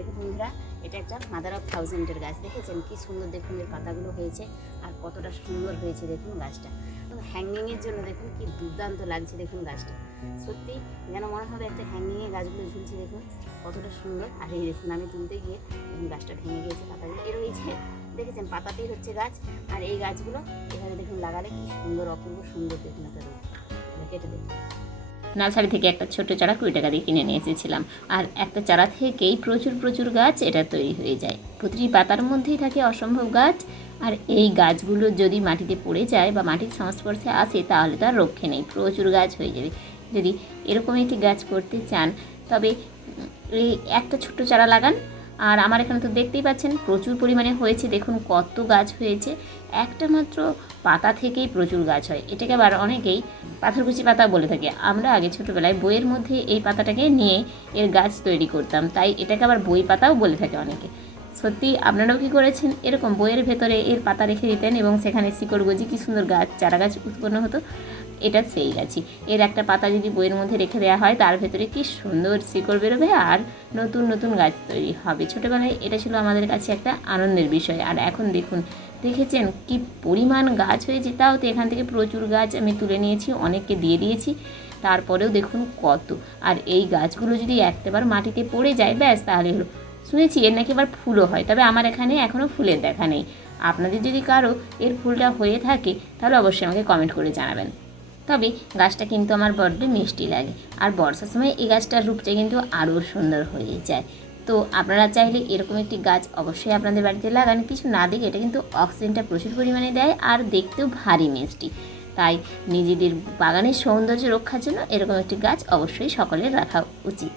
দেখুন বন্ধুরা, এটা একটা মাদার অফ থাউজেন্ডের গাছ। দেখেছেন কি সুন্দর দেখুন এর পাতাগুলো হয়েছে আর কতটা সুন্দর হয়েছে দেখুন গাছটা। হ্যাঙ্গিংয়ের জন্য দেখুন কি দুর্দান্ত লাগছে দেখুন গাছটা। সত্যি যেন মনে হবে একটা হ্যাঙ্গিংয়ে গাছগুলো ঝুলছে দেখুন, কতটা সুন্দর। আর এই দেখুন, আমি তুলতে গিয়ে গাছটা ভেঙে গিয়েছে, পাতাগুলো এর রয়েছে। দেখেছেন, পাতাতেই হচ্ছে গাছ। আর এই গাছগুলো এখানে দেখুন লাগালে কি সুন্দর, অপূর্ব সুন্দর দেখুন কেটে দেখুন নার্সারি থেকে একটা ছোট চারা কুড়ি টাকা দিয়ে কিনে নিয়ে এসেছিলাম। আর একটা চারা থেকেই প্রচুর প্রচুর গাছ এটা তৈরি হয়ে যায়। প্রতিটি পাতার মধ্যেই থাকে অসম্ভব গাছ। আর এই গাছগুলো যদি মাটিতে পড়ে যায় বা মাটির সংস্পর্শে আসে তাহলে তার রক্ষে নেই, প্রচুর গাছ হয়ে যাবে। যদি এরকম একটি গাছ করতে চান, তবে একটা ছোট্ট চারা লাগান। আর আমার এখানে তো দেখতেই পাচ্ছেন, প্রচুর পরিমাণে হয়েছে। দেখুন কত গাছ হয়েছে। একটা মাত্র পাতা থেকেই প্রচুর গাছ হয়। এটাকে আবার অনেকেই পাথরকুচি পাতা বলে থাকে। আমরা আগে ছোটোবেলায় বইয়ের মধ্যে এই পাতাটাকে নিয়ে এর গাছ তৈরি করতাম। তাই এটাকে আবার বই পাতাও বলে থাকে অনেকে। সত্যি, আপনারাও কি করেছেন? এরকম বইয়ের ভেতরে এর পাতা রেখে দিতেন এবং সেখানে শিকড় গজি কী সুন্দর গাছ চারা গাছ উৎপন্ন হতো। এটা সেই গাছই এর একটা পাতা যদি বইয়ের মধ্যে রেখে দেওয়া হয়, তার ভেতরে কি সুন্দর শিকড় বেরোবে আর নতুন নতুন গাছ তৈরি হবে। ছোটোবেলায় এটা ছিল আমাদের কাছে একটা আনন্দের বিষয়। আর এখন দেখুন, দেখেছেন কি পরিমাণ গাছ হয়েছে? তাও তো এখান থেকে প্রচুর গাছ আমি তুলে নিয়েছি, অনেককে দিয়ে দিয়েছি। তারপরেও দেখুন কত। আর এই গাছগুলো যদি একটাবার মাটিতে পড়ে যায়, ব্যাস, তাহলে হলো, শুনেছি এর নাকি আবার ফুলও হয়, তবে আমার এখানে এখনও ফুলের দেখা নেই। আপনাদের যদি কারও এর ফুলটা হয়ে থাকে, তাহলে অবশ্যই আমাকে কমেন্ট করে জানাবেন। তবে গাছটা কিন্তু আমার বড্ড মিষ্টি লাগে। আর বর্ষার সময় এই গাছটার রূপটা কিন্তু আরও সুন্দর হয়ে যায়। তো আপনারা চাইলে এরকম একটি গাছ অবশ্যই আপনাদের বাড়িতে লাগান। কিছু না দেখে এটা কিন্তু অক্সিজেনটা প্রচুর পরিমাণে দেয় আর দেখতেও ভারী মিষ্টি। তাই নিজেদের বাগানের সৌন্দর্য রক্ষার জন্য এরকম একটি গাছ অবশ্যই সকলের রাখা উচিত।